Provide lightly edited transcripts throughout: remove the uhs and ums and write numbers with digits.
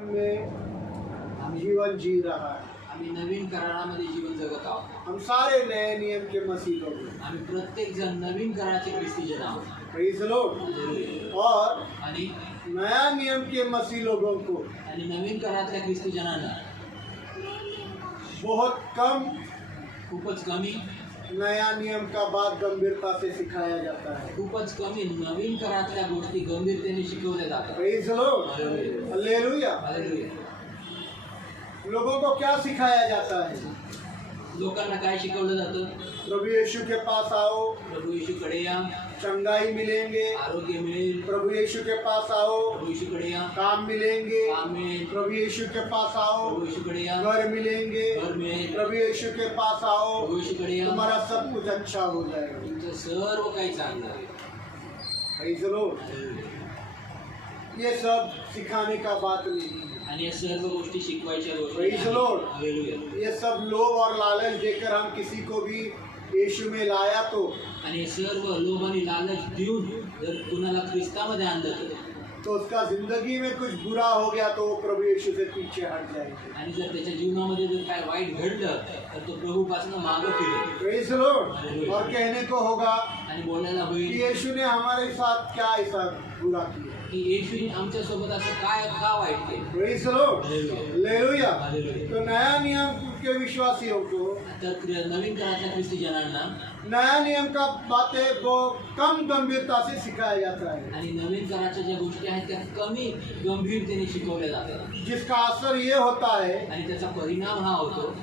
में जीवन जी रहा है। आम्ही नवीन करारामध्ये जीवन जगत आहोत। हम सारे नए नियम के मसीह लोग हैं। आम्ही प्रत्येक जण नवीन कराराचे ख्रिस्तीजन आहोत। Praise the Lord. और आणि नया नियम के मसीह लोगों को आणि नवीन करारातल्या ख्रिस्तीजनांना बहुत कम खूपच कमी नया नियम का बात गंभीरता से सिखाया जाता है। खूपच कमी नवीन करारातल्या गोष्टी गंभीरतेने शिकवल्या जातात। Praise the Lord. Hallelujah. Hallelujah. लोगों को क्या सिखाया जाता है? लोकांना काय शिकवलं जातं? प्रभु यीशु के पास आओ, प्रभू येशूकडे या, चंगाई मिलेंगे। आरोग्य मिळेल। प्रभु यीशु के पास आओ, प्रभू येशूकडे या, काम मिलेंगे। काम मिळेल। प्रभु यीशु के पास आओ, प्रभू येशूकडे या, घर मिलेंगे। घर मिळेल। प्रभु यीशु के पास आओ, प्रभू येशूकडे या, तुम्हारा सब कुछ अच्छा हो जाएगा। तुमचं सर्व काही चांगलं आहे। Praise the Lord. हालेलुया। ये सब सिखाने का बात नहीं है। आणि या सर्व गोष्टी शिकवायच्या गोष्टी Praise the Lord. नाहीत। हालेलुया। ये सब लोभ और लालच देकर हम किसी को भी यीशु में लाया तो आणि हे सर्व लोभ आणि लालच देऊन जर कुणाला ख्रिस्तामध्ये आणलं तो उसका जिंदगी में कुछ बुरा हो गया तो वो प्रभु यीशु से पीछे हट जाएंगे। आणि जर त्याच्या जीवनामध्ये जर काय वाईट घडलं तर तो प्रभूपासून मागं फिरेल। Praise the Lord. और कहने को होगा आणि बोलायला कि होईल यीशु ने हमारे साथ क्या ऐसा बुरा किया। की येशूने आमच्या सोबत असं काय का वाईट केलं। Praise the Lord. Hallelujah. Hallelujah. तो नया नियम के विश्वासियों को तर नवीन काळातल्या ख्रिस्तीजनांना नया नियम का बातें वो कम गंभीरता से सिखाया जाता है, आणि नवीन काळाच्या ज्या गोष्टी आहेत त्या कमी गंभीरतेने शिकवल्या जातात। जिसका असर ये होता है आणि त्याचा परिणाम हा होतो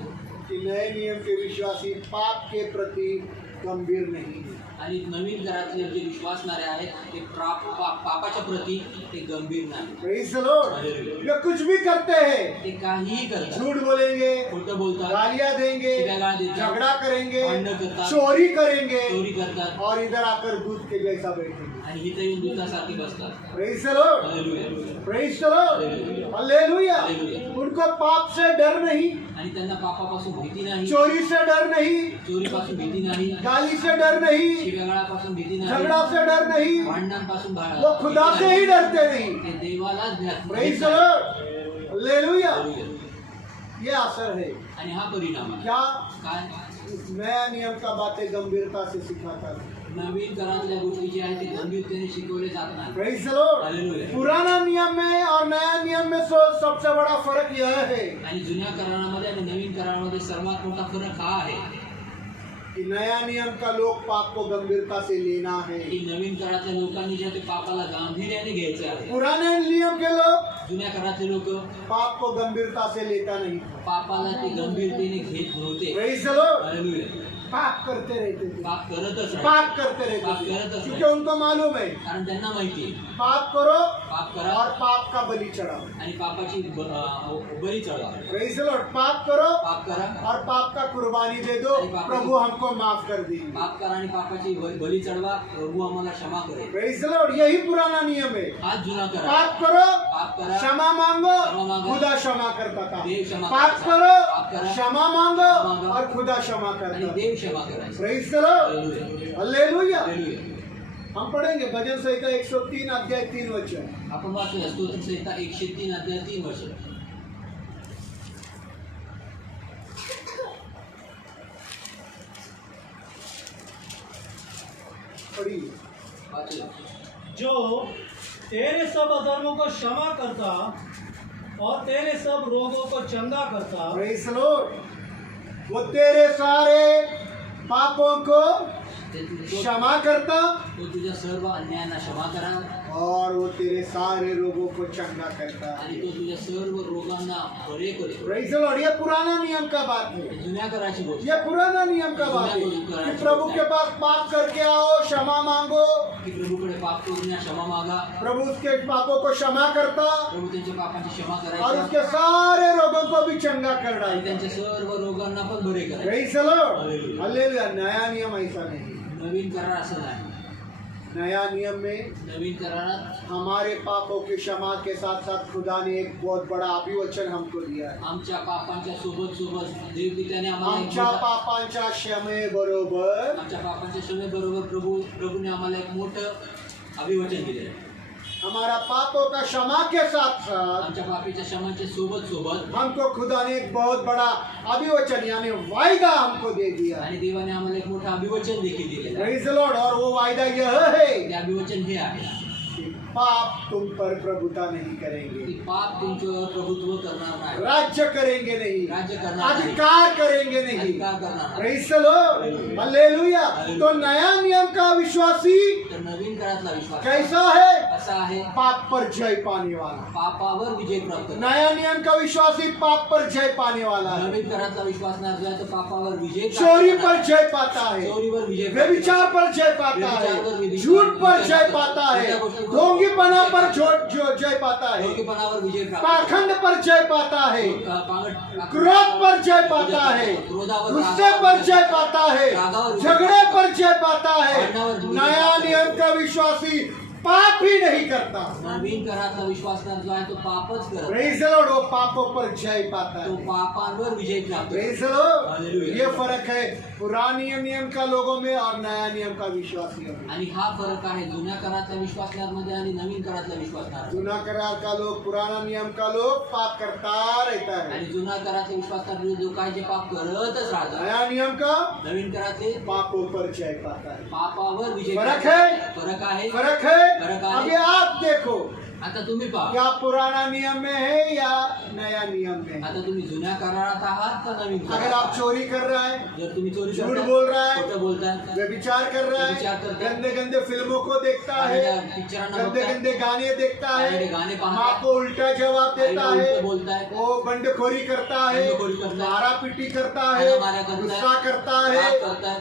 कि नए नियम के विश्वासी पाप के प्रति गंभीर नहीं है। आणि नवीन घरातले जे विश्वासणारे आहेत ते पापाच्या प्रती ते गंभीर नाही। Praise the Lord. ये कुछ भी करते हैं, ते काहीही करतात, झूठ बोलेंगे, खोटं बोलतात, गालियां देंगे, शिव्यागाळ देतात, झगड़ा करेंगे, भांडण करतात, चोरी करेंगे चोरी करतात और इधर आकर दूध के जैसा बैठेंगे। आणि इथे येऊन दुधासारखी बसतात। Praise the Lord. Hallelujah. Praise the Lord. Hallelujah. Hallelujah. उनको पाप से डर नहीं, आणि त्यांना पापापासून भीती नाही, चोरी से डर नहीं, चोरीपासून भीती नाही, गाली से डर नहीं, शिव्यागाळापासून भीती नाही, झगड़ा से डर नहीं, भांडणांपासून वो खुदा से ही डरते नहीं। ते देवालाच प्रेज़ द लॉर्ड। हालेलुया। ये असर है। आणि हा परिणाम आहे क्या काय? नया नियम का बातें गंभीरता से सिखाता है। नवीन घरातल्या गोष्टी ज्या आहेत ते गंभीरतेने शिकवले जात नाही। Praise the Lord. हालेलुया। पुराना नियम में और नया नियम में सबसे बड़ा फर्क यह है आणि जुन्या करारामध्ये आणि नवीन करारामध्ये सर्वात मोठा फरक हा आहे कि नया नियम का लोग पाप को गंभीरता से लेना है, की नवीन काळातल्या लोकांनी जे ते पापाला गांभीर्याने घ्यायचं आहे। पुराने नियम के लोग जुन्या काळातले लोक पाप को गंभीरता से लेता नहीं। पापाला ते गंभीरतेने घेत नव्हते। Praise the Lord. हालेलुया। पाप करते रहते थे, पाप करतच पाप राहते, करते रहते पाप थे, करतच क्योंकि राहते, उनको मालूम है कारण त्यांना माहिती आहे पाप करो पाप करा और पाप का बलि चढ़ाओ। आणि पापाची बळी चढवा। Praise the Lord. पाप करो पाप करा और पाप का कुर्बानी दे दो, प्रभु हमको माफ कर देंगे। पाप करा आणि पापाची बळी चढवा, प्रभू आम्हाला क्षमा करेल। Praise the Lord. यही पुराना नियम है। हाच जुना करा। पाप करो, पाप करा, क्षमा मांगो, क्षमा मांगो, खुदा क्षमा करता था। देव क्षमा पाप करता। करो, पाप करा, क्षमा मांगो मांगो, और खुदा क्षमा आणि करता था। देव क्षमा करायचं। Praise the Lord. Hallelujah. Hallelujah. Hallelujah. हम पढ़ेंगे भजन संहिता 103 अध्याय 3 वचन। आपण वाचूया स्तोत्र संहिता 103 अध्याय 3 वचन। पढ़िए। वाचूया। जो तेरे सब अधर्मों को क्षमा करता और तेरे सब रोगों को चंगा करता। Praise the Lord. वो तेरे सारे पापों को क्षमा करता तो तुझ्या सर्व अन्यायांना क्षमा करा और वो तेरे सारे रोगों को चंगा करता है। आणि तो तुझ्या सर्व रोगांना बरे करेल। Praise the Lord. ये पुराना नियम का बात है। जुन्या कराची गोष्ट ये पुराना नियम का बात है कि प्रभु के पास पाप करके आओ, क्षमा मांगो, की प्रभूकडे पाप करून या, क्षमा मागा। प्रभु उसके पापों को क्षमा करता प्रभू त्यांच्या पापांची क्षमा और करायची उसके सारे रोगों को भी चंगा कर आणि डालता। त्यांच्या सर्व रोगांना पण बरे करायचे। Praise the Lord. Hallelujah. Hallelujah. नया नियम ऐसा नहीं। नवीन करार असं नाही। नया नियम में नवीन करारात हमारे पापों की क्षमा के साथ साथ खुदा ने एक बहुत बड़ा अभिवचन हमको दिया है। आमच्या पापांच्या सोबत सोबत देवपित्याने आम्हाला एक आमच्या मोठा- पापांच्या क्षमेबरोबर आमच्या पापांच्या क्षमेबरोबर प्रभूने आम्हाला एक मोठं अभिवचन दिले आहे। हमारा पापों का क्षमा के साथ साथ आमच्या पापीच्या क्षमाच्या सोबत सोबत हमको खुदा ने एक बहुत बड़ा अभिवचन यानी वायदा हमको दे दिया। आणि देवाने आम्हाला एक मोठं अभिवचन देखील दिलेलं आहे। Praise the Lord. और वो वायदा यह है ते अभिवचन हे आहे कि पाप तुम पर प्रभुता नहीं करेंगे, की पाप तुमच्यावर प्रभुत्व करणार नाही, राज्य करेंगे नहीं, राज्य करणार नाही, अधिकार करेंगे नहीं। अधिकार करणार नाही। Praise the Lord. हालेलुया। तो नया नियम का विश्वासी तर नवीन काळातला विश्वास कैसा है? असा आहे पाप पर जय पाने वाला। पापावर विजय प्राप्त करणार। नया नियम का विश्वासी पाप पर जय पाने वाला है, नवीन काळातला विश्वास जो आहे तो पापावर विजय प्राप्त चोरी करणार पर जय पाता है, चोरीवर विजय प्राप्त व्यभिचार पर जय पाता है, झूठ पर जय पाता है, ढोंगीपना पर जय पाता है, योग्यपणावर विजय प्राप्त पाखंड पर जय पाता है, पांगट क्रोध पर जय पाता है, गुस्से पर जय पाता है, झगड़े पर जय पाता है। नया नियम का विश्वासी पाप ही नहीं करता। नवीन करातला विश्वासदार जो आहे तो पापच करत प्रेज द लॉर्ड। वो पापों पर जय पाता तो है। पापांवर विजय प्राप्त प्रेज द लॉर्ड। हालेलुया। ये फर्क है पुरानी नियम का लोगों में और नया नियम का विश्वासियों में। आणि हा फरक आहे जुन्या करातल्या विश्वासदारांमध्ये आणि नवीन करातल्या विश्वासदार जुना करार का लोग, पुराना नियम का लोग पाप करता रहता है। आणि जुन्या करातले विश्वासदार जो काय जे पाप करतच राहतात, नया नियम का नवीन करातले पापों पर जय पाता है। पापावर विजय फरक प्राप्त है? करतात। फरक आहे। फर्क है। फर्क आहे। अभी आप देखो आता तुम्ही पहा, क्या पुराना नियम में है या नया नियम में है। आता तुम्ही जुन्या करारात आहात का नवीन अगर करारात? आप चोरी कर रहा है, जर तुम्ही चोरी झूठ करताय, बोल रहा है, खोटं बोलताय, व्यभिचार कर रहा व्यभिचार है, करता है, गंदे गंदे फिल्मों को देखता है, पिक्चरांना गंदे बघताय, गंदे गाने देखता गंदे है, गाणे पाहता माँ है, को उल्टा जवाब देता आईला है, उलटं बोलताय, वो बंडखोरी करता है, बंडखोरी करता है, मारा पीटी करता है, मारा करता है, गुस्सा करता है। पाप करताय,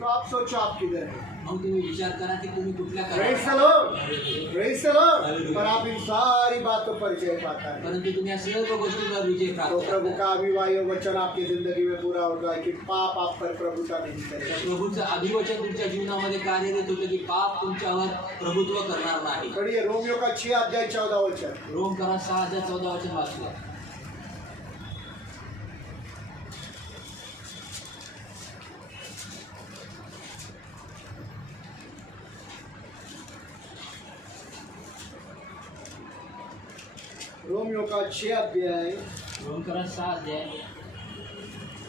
तो आप सोचो आप किधर है। मग तुम्ही विचार करा की तुम्ही कुठल्या प्रेज द करारात लॉर्ड। Praise the lord. पर आप इन सारी बातों पर जय पाता है। परंतु तुम्ही या सर्व गोष्टींवर विजय तो प्राप्त प्रभु करता। का अभिवाय वचन आपकी जिंदगी में पूरा होगा कि पाप आप पर प्रभुता नहीं तर करेगा। प्रभूचं अभिवचन तुमच्या जीवनामध्ये कार्यरत होतं की पाप तुमच्यावर प्रभुत्व करणार नाही। पढ़िए रोमियो का 6 अध्याय 14 वचन। रोम करा 6:14 वचन वाचूया। रोमियो का 6 अध्याय रोम करा 6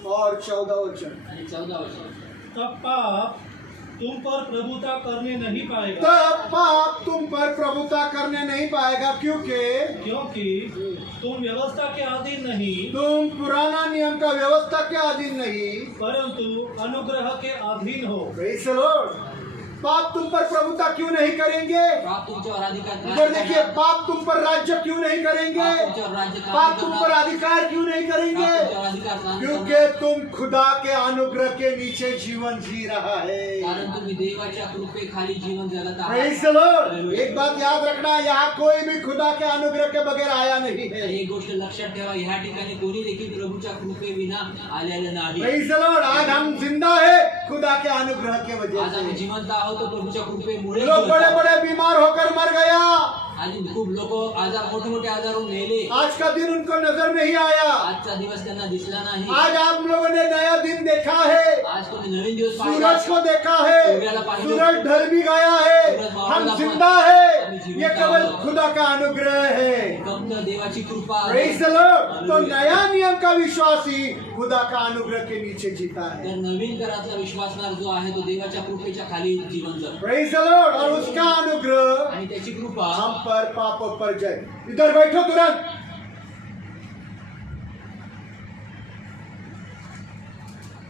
और 14 वचन। आणि 14 वचन। तब पाप तुम पर प्रभुता करने नहीं पाएगा, तब पाप तुम पर प्रभुता करने नहीं पाएगा क्योंकि क्योंकि तुम व्यवस्था के अधीन नहीं तुम पुराना नियम का व्यवस्था के अधीन नहीं, परंतु अनुग्रह के अधीन हो। Praise the Lord. पाप तुम पर प्रभुता क्यों नहीं करेंगे? पाप तुमच्यावर अधिकार इधर देखिए, पाप तुम पर राज्य क्यों नहीं करेंगे? तुमच्यावर राज्य काम पाप तुम करणार, पर अधिकार क्यों नहीं करेंगे? पाप तुमच्यावर अधिकार काम क्योंकि करणार, तुम खुदा के अनुग्रह के नीचे जीवन जी रहा है। कारण तुम्ही देवाच्या कृपेखाली जीवन जगत आहात। Praise the Lord. एक बात याद रखना, यहाँ कोई भी खुदा के अनुग्रह के बगैर आया नहीं है। एक गोष्ट लक्षात ठेवा, ह्या ठिकाणी कोणी देखील प्रभूच्या कृपेविना आलेलं नाही। Praise the Lord. आज हम जिंदा है खुदा के अनुग्रह के वजह आज आम्ही से। जिवंत आहोत तो प्रभूच्या कृपेमुळे लोग जिवंत बड़े आहोत। बड़े बीमार होकर मर गया, आणि खूप लोक आजार मोठे मोठे आजारून मेले, आज का दिन उनको नजर नहीं आया। आजचा दिवस त्यांना दिसला नाही। आज आप लोगों ने नया दिन देखा है, आज कोणी नवीन दिवस पाहिला, सूरज को देखा है, सूर्याला पाहिलं, सूरज ढल भी गया है, सूरज मावळला हम पण, जिंदा है। आम्ही जिवंत ये केवल आहोत। खुदा का अनुग्रह है। फक्त देवाची कृपा आहे। Praise the Lord. तो हालेलुया। नया नियम का विश्वासी खुदा का अनुग्रह के नीचे जीता है। तर नवीन करातला विश्वासणार जो आहे तो देवाच्या कृपेच्या खाली जीवन जगतो प्रेज द लॉर्ड। और उसका अनुग्रह आणि त्याची कृपा हम पर पापों पर जय। इधर बैठो तुरंत।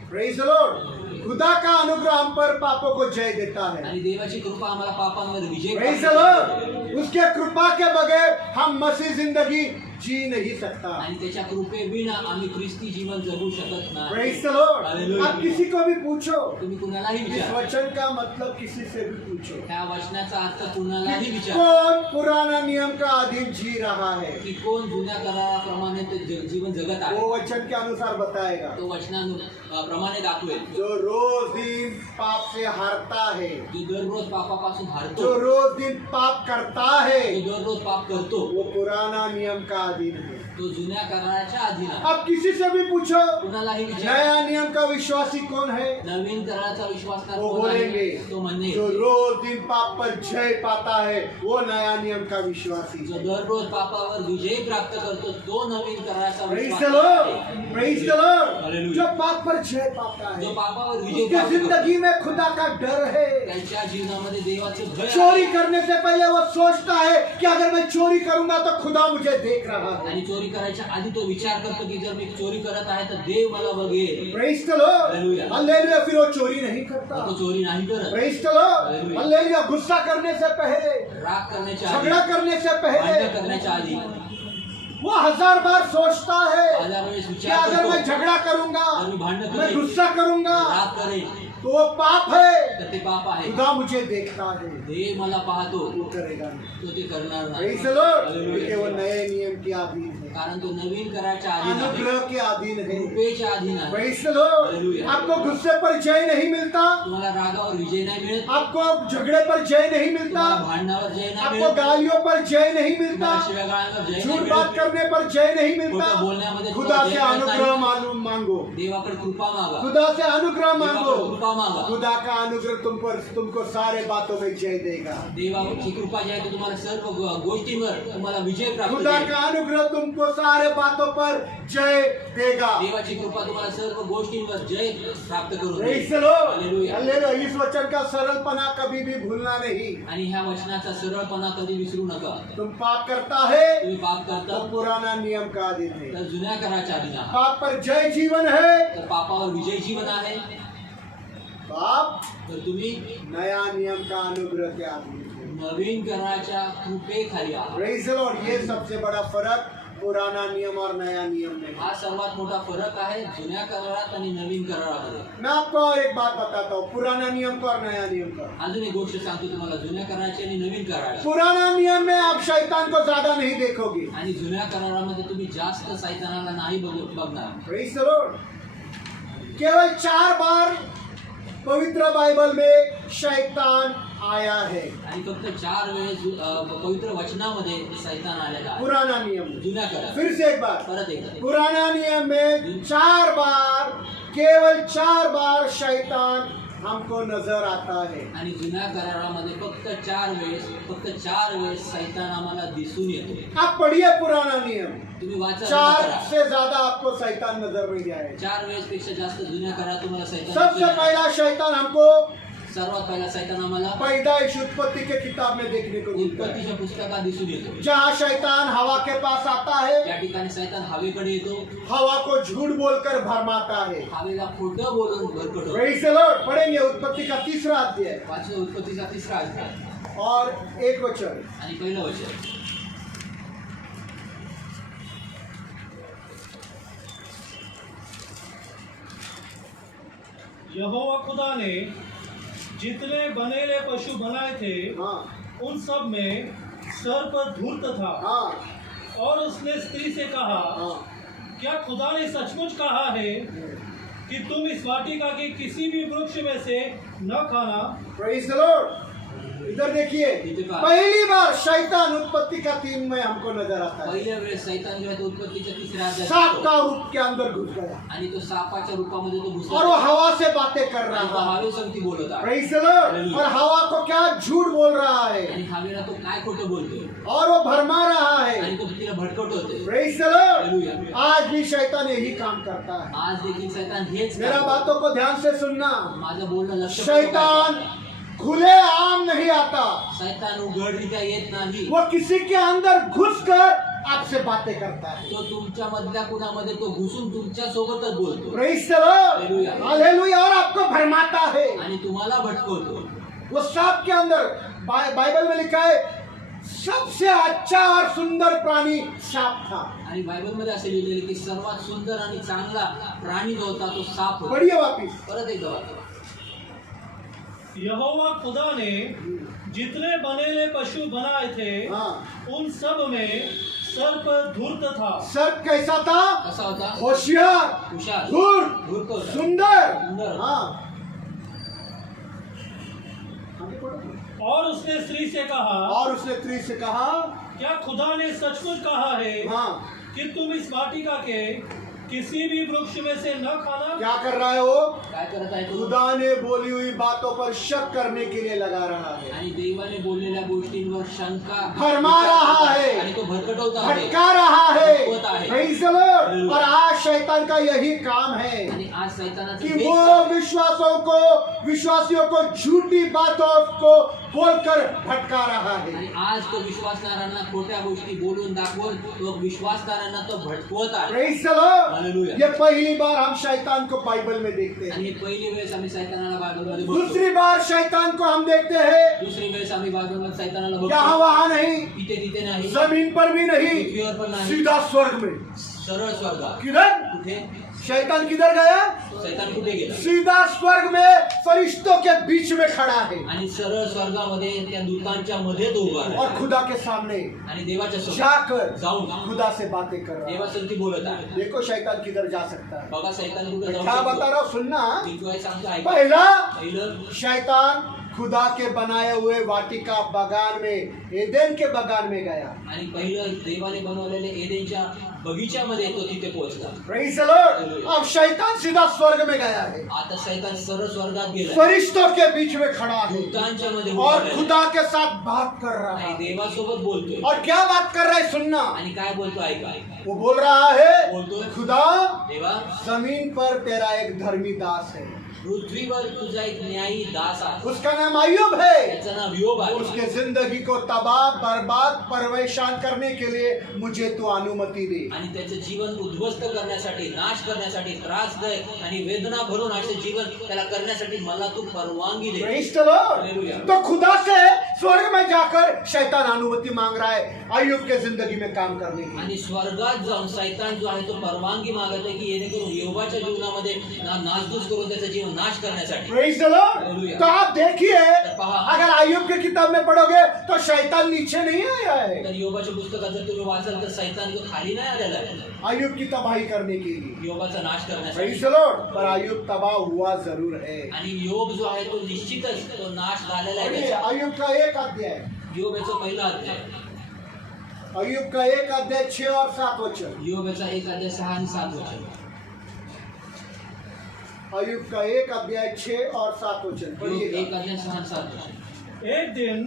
Praise the Lord. खुदा का अनुग्रह हम पर पापों को जय देता है। आणि देवाची कृपा आम्हाला पापांवर विजय प्रेज द प्राप्त करते। लॉर्ड। उसके कृपा के बगैर हम मसीह जिंदगी जी नहीं सकता। आणि त्याच्या कृपेविना आम्ही ख्रिस्ती जीवन जगू शकत नाही। Praise the Lord. हालेलुया। आप किसी को भी पूछो, तुम्ही कुणालाही इस विचारा, वचन का मतलब किसी से भी पूछो, त्या वचनाचा अर्थ कुणालाही विचारा कौन पुराना नियम का अधीन जी रहा है, की कोण जुन्या कराराप्रमाणे ते जीवन जगत आहे, वो वचन के अनुसार बताएगा। तो वचनाप्रमाणे दाखवेल। जो रोज दिन पाप से हारता है, जो दररोज पापापासून हारतो, जो रोज दिन पाप करता है, जो दररोज पाप करतो, वो पुराना नियम का अधीन है। तो जुन्या कराराच्या अधीन आहे. अब किसी से भी पूछो कुणालाही विचार नया नियम का विश्वासी कौन है, नवीन कराराचा विश्वासकार वो कोण आहे? बोलेंगे तो म्हणणे जो रोज दिन पाप पर जय पाता है वो नया नियम का विश्वासी जो है। दररोज पापावर विजय प्राप्त करतो तो नवीन कराराचा Praise the विश्वासकार Lord, आहे. praise the Lord। Hallelujah। जो पाप पर जय पाता जो है पापावर विजय उसके प्राप्त करतो जिंदगी में खुदा का डर है। त्याच्या जीवनामध्ये देवाचं भय चोरी आहे. करने से पहले वो सोचता है कि अगर मैं चोरी करूंगा तो खुदा मुझे देख रहा है। आणि चोरी करायच्या आधी तो विचार करतो की जर मी चोरी करत आहे तर देव मला बघेल. Praise the Lord, Hallelujah। Hallelujah. फिर वो चोरी नहीं करता। तो चोरी नाही करत. Praise the Lord, Hallelujah। Hallelujah. गुस्सा करने से पहले, राग करण्याच्या आधी, झगड़ा करने से भांडण पहले करण्याच्या आधी वो 1000 बार सोचता है हजार वेळेस कि विचार अगर मैं करतो झगड़ा करूंगा, अगर मैं भांडण मैं करेन, गुस्सा करूंगा राग करेन तो वो पाप है। तर ते पाप आहे. खुदा मुझे देखता है, देव मला पाहतो वो करेगा नहीं। तो ते करणार नाही. Praise the Lord, Hallelujah। क्योंकि वो नए नियम के अधीन है, कारण तो नवीन कराराच्या अधीन आहे, अनुग्रह के अधीन है। कृपेच्या अधीन आहे. Praise the Lord। Hallelujah। आपको गुस्से पर जय नहीं मिलता, तुम्हाला रागावर विजय नाही मिळत, आपको झगड़े पर जय नहीं मिलता, तुम्हाला भांडणावर जय नाही आपको मिळत, गालियों पर जय नहीं मिलता, तुम्हाला शिव्या गाळ्यांवर जय नाही झूठ बात मिळत, करने पर जय नहीं मिलता। खोटं बोलण्यामध्ये खुदा तुम्हाला से जय मिळत अनुग्रह नाही. मालूम मांगो, देवाकडे कृपा मागा, खुदा से अनुग्रह मांगो। देवाकडे कृपा मागा. खुदा का अनुग्रह तुमको सारे बातों में जय देगा। देवाची कृपा जी आहे ती तुम्हाला सर्व गोष्टींवर तुम्हाला विजय प्राप्त खुदा करेल. का अनुग्रह तुमको सारे बातों पर जय देगा। देवाची कृपा तुम्हाला सर्व गोष्टींवर जय प्राप्त करून Praise देईल. the Lord। Hallelujah। हालेलुया। इस वचन का सरलपना कभी भी भूलना नहीं। आणि ह्या वचनाचा सरळपणा कधी विसरू नका. तुम पाप करता है तुम्ही पाप तो करता पुराना नियम का अधीन है, तर जुन्या कराराच्या अधीन आहात. पाप पर जय जीवन है, तर पापावर विजय जीवन आहे, पाप तर तुम्ही नया नियम का अनुग्रह के अधीन है। नवीन कराराच्या कृपेखाली आहात. Praise the Lord। ये सबसे बड़ा फर्क पुराना नियम और नया नियम में। हा सर्वात मोठा फरक आहे जुन्या करारात आणि नवीन करारामध्ये. मैं आपको और एक बात बताता हूँ, पुराना नियम का और नया नियम का। अजून एक गोष्ट सांगतो तुम्हाला जुन्या कराराची आणि नवीन कराराची. पुराना नियम में आप शैतान को ज्यादा नहीं देखोगे। आणि जुन्या करारामध्ये तुम्ही जास्त सैतानाला नाही बघणार. Praise the Lord। केवल 4 बार पवित्र बाइबल में शैतान आया है, आणि फक्त 4 वेळेस पवित्र वचनामध्ये सैतान आलेला आहे पुराना नियम में। जुन्या करारात. फिर से एक बार, परत एकदा पुराना नियम में 4 बार, केवल 4 बार शैतान हमको नजर आता है। आणि जुन्या करारामध्ये फक्त 4 वेळेस सैतान आम्हाला दिसून येतो. आप पढ़िए पुराना नियम, तुम्ही वाचा 4 जुना करार. से ज्यादा आपको शैतान नजर नहीं आएगा। 4 वेळेस पेक्षा जास्त जुन्या करारात तुम्हाला सैतान सबसे दिसून येतो. पहला शैतान हमको सर्वात पहिला सैतान आम्हाला पैदाइश उत्पत्ति के किताब में देखने को मिलता है, उत्पत्तीच्या पुस्तकात दिसून येतो. जहाँ शैतान हवा के पास आता है, त्या ठिकाणी सैतान हवेकडे येतो, हवा को झूठ बोलकर भरमाता है। हवेला खोटं बोलून भरकटतो. Praise the Lord। पढ़ेंगे उत्पत्ति का 3रा अध्याय वाचलं उत्पत्तीचा 3रा अध्याय और 1 वचन। आणि पहिलं वचन. यहोवा खुदा ने जितने बनेले पशु बनाए थे हाँ उन सब में सर्प धूर्त था। हाँ और उसने स्त्री से कहा, हाँ। क्या खुदा ने सचमुच कहा है कि तुम इस वाटिका के किसी भी वृक्ष में से न खाना? Praise the Lord। इधर देखिए, पहली बार शैतान उत्पत्ति का 3 में हमको नजर आता है। पहिल्या वेळेस सैतान जो आहे तो उत्पत्तीच्या 3ऱ्या अध्यायात सांप दिसतो. का रूप के अंदर घुस गया आणि तो सापाच्या रूपामध्ये तो घुसला और वो हवा से बातें कर आणि तो रहा है। हवेसंगती बोलत आहे. Praise the Lord। Hallelujah। और हवा को क्या झूठ बोल रहा है आणि हवेला तो काय खोटं बोलतोय और वो भरमा रहा है। आणि तो तिला भटकवतोय. Praise the Lord। Hallelujah। आज भी शैतान यही काम करता है। आज देखील सैतान हेच मेरा करतो. बातों को ध्यान से सुनना, माझं बोलणं लक्ष शैतान खुले आम नहीं आता, सैतान उघडरित्या येत नाही. वो किसी के अंदर घुसकर आपसे बातें करता है। तो तुमच्या मधल्या कुणामध्ये तो घुसून तुमच्या सोबतच बोलतो Praise the Lord। Hallelujah। Hallelujah. और आपको भरमाता है। आणि तुम्हाला भटकवतो. वो सांप के अंदर बाइबल में लिखा है सबसे अच्छा और सुंदर प्राणी सांप था। आणि बायबलमध्ये असे लिहिलेले की सर्वात सुंदर आणि चांगला प्राणी जो होता तो साप होता. पढ़िए वापिस। परत एकदा वाचा. यहोवा खुदा ने जितने बनेले पशु बनाए थे हाँ। उन सब में सर्प धूर्त था। सर्प कैसा था? कसा होता? होशियार, हुशार, धूर्त, धूर्त होता. सुंदर। सुंदर. हाँ। और उसने स्त्री से कहा, और उसने स्त्री से कहा, क्या खुदा ने सचमुच कहा है हाँ, कि तुम इस वाटिका के किसी भी वृक्ष में से न खाना? क्या कर रहा है वो? काय करत आहे तो? खुदा ने बोली हुई बातों पर शक करने के लिए लगा रहा है, आणि देवाने बोललेल्या गोष्टींवर शंका भरमा रहा है, आणि तो भरकटवत आहे भटका रहा है। भटकवत आहे। Praise the Lord। और आज शैतान का यही काम है आणि आज सैतानाचं कि हेच वो काम आहे. विश्वासियों को झूठी बातों को बोलकर भटका रहा है। आणि आज तो विश्वासणाऱ्यांना खोट्या गोष्टी बोलून दाखवून तो विश्वासणाऱ्यांना तो भटकवत आहे. Praise the Lord। Hallelujah। ये पहली बार हम शैतान को बाइबल में देखते हैं। आणि पहिली वेळेस आम्ही सैतानाला बायबलमध्ये बघतो. दूसरी बार शैतान को हम देखते हैं दुसरी वेळेस आम्ही बायबलमध्ये सैतानाला यहाँ बघतो. वहाँ नहीं, इथे तिथे नाही, जमीन पर भी नहीं, पृथ्वीवर पण नाही, सीधा स्वर्ग में। सरळ स्वर्गात. किधर? कुठे? शैतान किधर गया? सैतान कुठे गेला? सीधा स्वर्ग में फरिश्तों के बीच में खड़ा है आणि सरळ स्वर्गामध्ये त्या दूतांच्या मध्ये तो उभा आहे. और खुदा के सामने आणि देवाच्या समोर जाकर जाऊन खुदा से बातें कर रहा है। देवासंगती बोलत आहे. देखो शैतान किधर जा सकता है। बघा सैतान कुठे मैं जाऊ क्या बता शकतो. रहा हूँ, सुनना। मी तुला सांगतो ऐका. पहला, पहिलं शैतान खुदा के बनाए हुए वाटिका बगान में, एदेन के बगान में गया। आणि पहिलं देवाने बनवलेले एदेनच्या बगीच्यामध्ये तो तिथे पोहोचला. Praise the Lord। अब शैतान सीधा स्वर्ग में गया है, आता सैतान सरळ स्वर्गात गेला फरिश्तों के बीच में खड़ा है दूतांच्या मध्ये उभा और आहे. खुदा के साथ बात कर रहा आणि है। देवासोबत बोलतोय. और क्या बात कर रहा है, सुनना। आणि काय बोलतो ऐका. वो बोल रहा है, बोलतोय, खुदा देवा जमीन पर तेरा एक धर्मी दास है, पृथ्वीवर तुझा एक न्यायी दास आहे. उसका नाम अय्यूब है। त्याचं नाव योब आहे. उसके जिंदगी को तबाह बर्बाद परेशान करने के लिए मुझे तू अनुमति दे। आणि त्याचं जीवन उद्ध्वस्त करण्यासाठी, नाश करण्यासाठी, त्रासदाय आणि वेदना भरून असे जीवन त्याला करण्यासाठी मला तू परवानगी दे. Praise the Lord। Hallelujah। तो खुदा से स्वर्ग में जाकर शैतान अनुमति मांग रहा है अय्यूब के जिंदगी में काम करने की। आणि स्वर्गात जाऊन सैतान जो आहे तो परवानगी मागतोय की येणेकरून योबाच्या जीवनामध्ये नासधूस करून त्याचं जीवन नाश करण्यासाठी. Praise the Lord। Hallelujah। तो आप देखिए, पहा। अगर अय्यूब की किताब में पढ़ोगे तो शैतान नीचे नहीं आया है तर योबाच्या पुस्तकात जर तुम्ही वाचाल तर सैतान तो खाली नाही आलेला आहे अय्यूब की तबाही करने के लिए। योबाचा नाश करण्यासाठी. Praise the Lord। पर अय्यूब तबाह हुआ जरूर है। आणि योग जो आहे तो निश्चितच तो नाश झालेला आहे पढ़िए, त्याचा. अय्यूब का एक अध्याय, योबाचा पहिला अध्याय, अय्यूब का एक अध्याय 6 और 7 वचन। योबाचा एक अध्याय 6 आणि 7 वचन. अय्यूब का एक अध्याय 6 और 7 वचन योग पढ़िएगा। एक अध्याय 6 आणि 7 वचन. एक दिन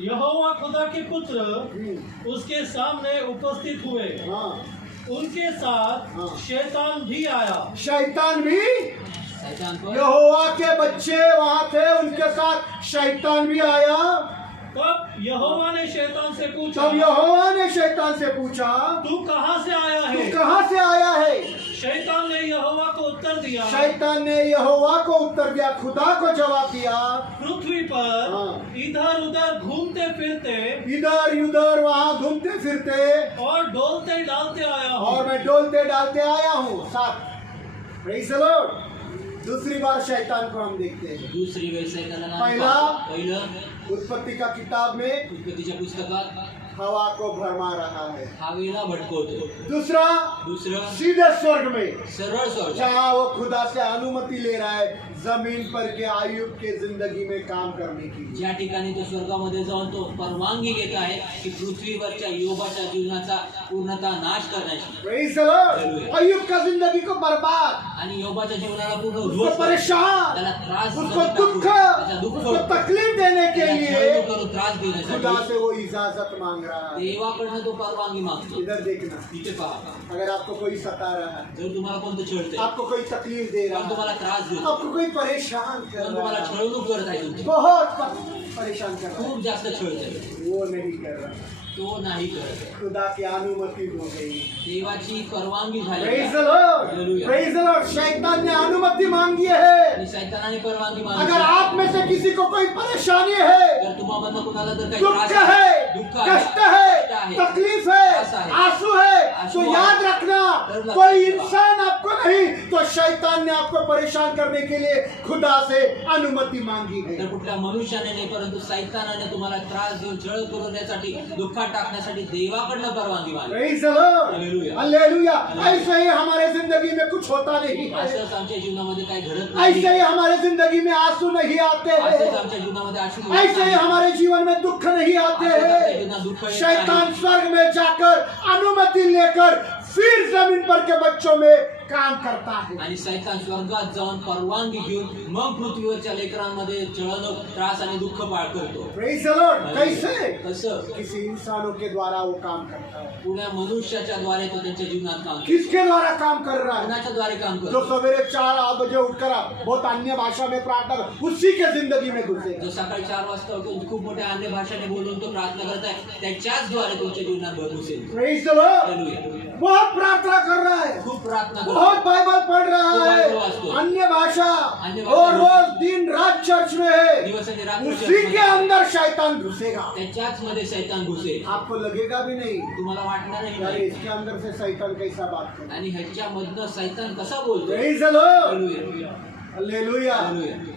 यहोवा खुदा के पुत्र हम्म, उसके सामने उपस्थित हुए। हाँ, उनके साथ हाँ। शैतान भी आया। शैतान भी, सैतान पर यहोवा के बच्चे वहां थे, उनके साथ शैतान भी आया। तब यहोवा ने शैतान से पूछा, तब यहोवा ने शैतान से पूछा, तू कहाँ से आया तू है? कहाँ से आया है? शैतान ने यहोवा को उत्तर दिया, शैतान ने यहोवा को उत्तर दिया, खुदा को जवाब दिया, पृथ्वी पर हाँ। इधर उधर घूमते फिरते इधर उधर वहां घूमते फिरते और डोलते डालते आया हूँ। और मैं डोलते डालते आया हूँ। 7। Praise the Lord। दूसरी बार शैतान को हम देखते हैं दुसरी वेळ सैतानाला पहिला, पहिलं उत्पत्ति का किताब में उत्पत्तीच्या पुस्तकात हवा को भरमा रहा है। हवेला भटकवतो. दूसरा, दुसरं सीधे स्वर्ग में सरळ स्वर्ग, जहाँ वो खुदा से अनुमति ले रहा है जमीन पर के अय्यूब के जिंदगी में काम करने की। ज्या ठिकाणी तो स्वर्गामध्ये जाऊन तो परवानगी घेत आहे की पृथ्वीवरच्या योबाच्या जीवनाचा पूर्णतः नाश करण्याची. Praise the Lord। Hallelujah। अय्यूब का जिंदगी को बर्बाद, आणि योबाच्या जीवनाला पूर्ण उसको उद्ध्वस्त करून, परेशान, त्याला त्रास उसको देऊन दुख, त्याचा दुःख उसको तकलीफ देने के त्याला लिए छळणूक करून त्रास खुदा देण्यासाठी से वो इजाजत मांग रहा है। देवाकडनं तो परवानगी मागतो. इधर देखना, इथे पहा, अगर आपको कोई सता रहा है, जर तुम्हाला कोणतं छळतंय, आपको कोई तकलीफ दे रहा कोण है, तुम्हाला त्रास देतो, आपको कोई परेशान कर कोण रहा तुम्हाला है, छळवणूक करत आहे तुमची, बहुत परेशान कर रहा खूप जास्त छळतंय, है, वो नहीं कर रहा। तो नाही करत. खुदा की अनुमति हो गई। देवाची परवानगी झाली Praise the Lord। Hallelujah। Praise the Lord। शैतान ने अनुमति मांगी है। आणि सैतानाने परवानगी अगर मागितली. आप में से किसी को कोई परेशानी है, जर तुम्हाला कुणाला जर काही दुख त्रास है, दुःख कष्ट आहे, है, तकलीफ है, त्रास आहे, आंसू है, आंसू तो आहे, याद रखना, तर लक्षात कोई ठेवा. इंसान आपको नहीं तो शैतान ने आपको परेशान करने के लिए खुदा से अनुमति मांगी है। तर कुठल्या मनुष्याने नाही, परंतु सैतानाने तुम्हाला त्रास देऊन छळ करण्यासाठी, दुःखात टाकण्यासाठी देवाकडनं परवानगी मागली. Praise the Lord. Hallelujah. Hallelujah. ऐसे ही हमारे जिंदगी में कुछ होता नहीं है, असंच आमच्या जीवनामध्ये काही घडत नाही. ऐसे ही हमारे जिंदगी में आंसू नहीं आते असंच हैं, आमच्या जीवनामध्ये अश्रू ऐसे ही हमारे जीवन में दुख नहीं आते हैं। शैतान स्वर्ग में जाकर अनुमति लेकर फिर जमीन पर के बच्चों में काम करता है। आणि सैतान स्वर्गात जाऊन परवानगी घेऊन मग पृथ्वीवरच्या लेकरांमध्ये जळण, त्रास आणि दुःख पाळ करतो. Praise the Lord. कैसे? कसं? किसी इंसानों के द्वारा वो काम करता है। पुण्या मनुष्याच्या द्वारे तो त्यांच्या जीवनात काम करतो. किसके द्वारा काम कर रहा है? कुणाच्या द्वारे काम जो करतो? सवेरे 4 बजे उठकर बहुत अन्य भाषा में प्रार्थना कर, उसी के जिंदगी में घुसेगा। जो सकाळी 4 वाजता उठून खूप मोठ्या अन्य भाषेने बोलून तो प्रार्थना करत आहे, त्याच्याच द्वारे तुमच्या जीवनात भर घुसेल. Praise the Lord. हालेलुया. बहुत प्रार्थना कर रहा है, खूप प्रार्थना करतो, बहुत बाइबल पढ़ रहा खूप है, बाइबल वाचतो. अन्य भाषा अन्य भाषा और रोज दिन रात चर्च में है, दिवस आणि रात्र उसी चर्चमध्ये. के अंदर शैतान घुसेगा। त्याच्याच मध्ये सैतान घुसेल. आपको लगेगा भी नहीं, तुम्हाला वाटणार अरे नाही इसके अंदर से शैतान कैसा बात करे। आणि ह्याच्या मधनं सैतान कसा बोलतो. Praise the Lord. Hallelujah. Hallelujah. Hallelujah.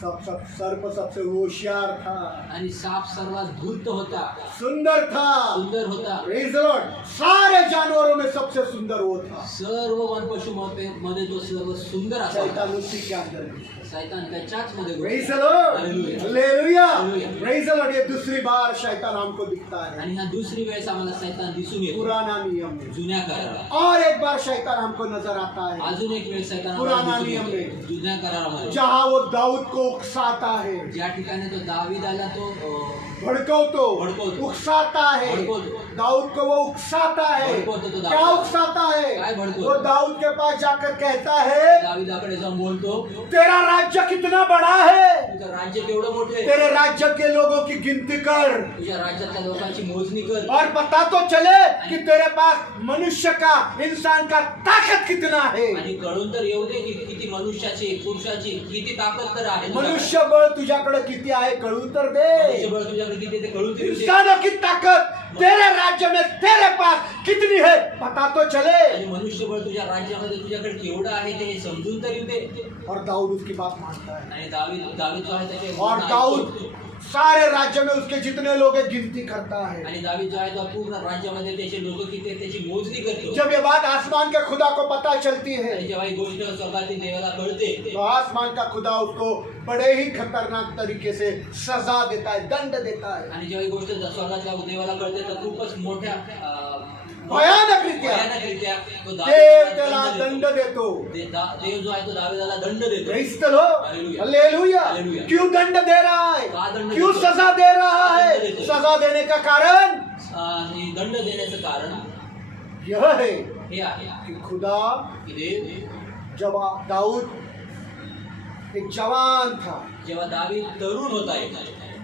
सर्प सबसे होशियार था, आणि साप सर्वात धूर्त होता, सुंदर था। सुंदर होता. Praise the Lord. सारे जानवरों में सबसे सुंदर वो था। सर्व वनपशु मध्ये तो सर्व सुंदर असा होता. शैतान उसी के अंदर है। सैतान त्याच्याच मध्ये Praise घुसला. the Lord. Hallelujah. Hallelujah. Hallelujah. Praise the Lord. ये दूसरी बार शैतान हमको दिखता है, आणि हा दुसरी वेळेस आम्हाला सैतान दिसून येतो पुराना नियम में। जुन्या करारात. और एक बार शैतान हमको नजर आता है, अजून एक वेळ सैतान पुराना आम्हाला दिसून नियम येतो जुन्या करारामध्ये, जहाँ वो दाऊद को उकसाता है, ज्या ठिकाणी तो दावीदाला तो भड़कावतो, भड़कावतो, उकसाता है। भड़कावतो, दाऊद को वो उकसाता है। भड़कावतो तो दाऊद। क्या उकसाता काय है? भड़कावतो? वो दाऊद के पास जाकर कहता है, दावीदाकडे जाऊन बोलतो, तेरा राज्य कितना बड़ा है, तुझं राज्य केवढं मोठं आहे, तेरे राज्य के लोगों की गिनती कर तुझ्या राज्यातल्या लोकांची मोजणी कर, और पता तो चले कि तेरे पास मनुष्य का, इंसान का ताकत कितना है। आणि कळून तर येऊ दे की किती मनुष्याची, पुरुषाची किती ताकद तर आहे तुझ्याकडे. मनुष्यबळ तुझ्याकडे किती आहे कळून तर दे। मनुष्यबळ तुझ्याकडे किती ते कळून तरी येऊ दे. इंसानों की ताकत तेरे राज्य में तेरे पास कितनी है पता तो चले। आणि मनुष्यबळ तुझ्या राज्यामध्ये तुझ्याकडे केवढं आहे ते हे समजून तरी येऊ दे. और दाऊद उसकी बात मानता है, आणि दावीद जो आहे त्याचे और दाऊद सारे राज्य में उसके जितने लोग हैं गिनती करता है। आणि दावीद जो आहे तो पूर्ण राज्यामध्ये त्याचे लोक किती आहेत त्याची मोजणी करतो. जब ये बात आसमान के खुदा को पता चलती है, आणि जेव्हा ही गोष्ट स्वर्गातील देवाला कळते, तो आसमान का खुदा उसको बड़े ही खतरनाक तरीके से सजा देता है, दंड देता है, आणि जेव्हा ही गोष्ट स्वर्गातल्या देवाला कळते तर खूपच मोठ्या भयानकरित्या भयानकरित्या तो देव दावीदाला त्याला दंड दंड देतो। देतो. देव जो आहे तो दावीदाला दंड देतो. Praise the Lord. Hallelujah. Hallelujah. Hallelujah. क्यों दंड दे रहा है, का दंड क्यों देतो? सजा दे रहा का है? दंड देतो? सजा देने का कारण आणि दंड देण्याचं कारण यह है हे आहे कि खुदा की देव जब दाऊद एक जवान था जेव्हा दावीद तरुण होता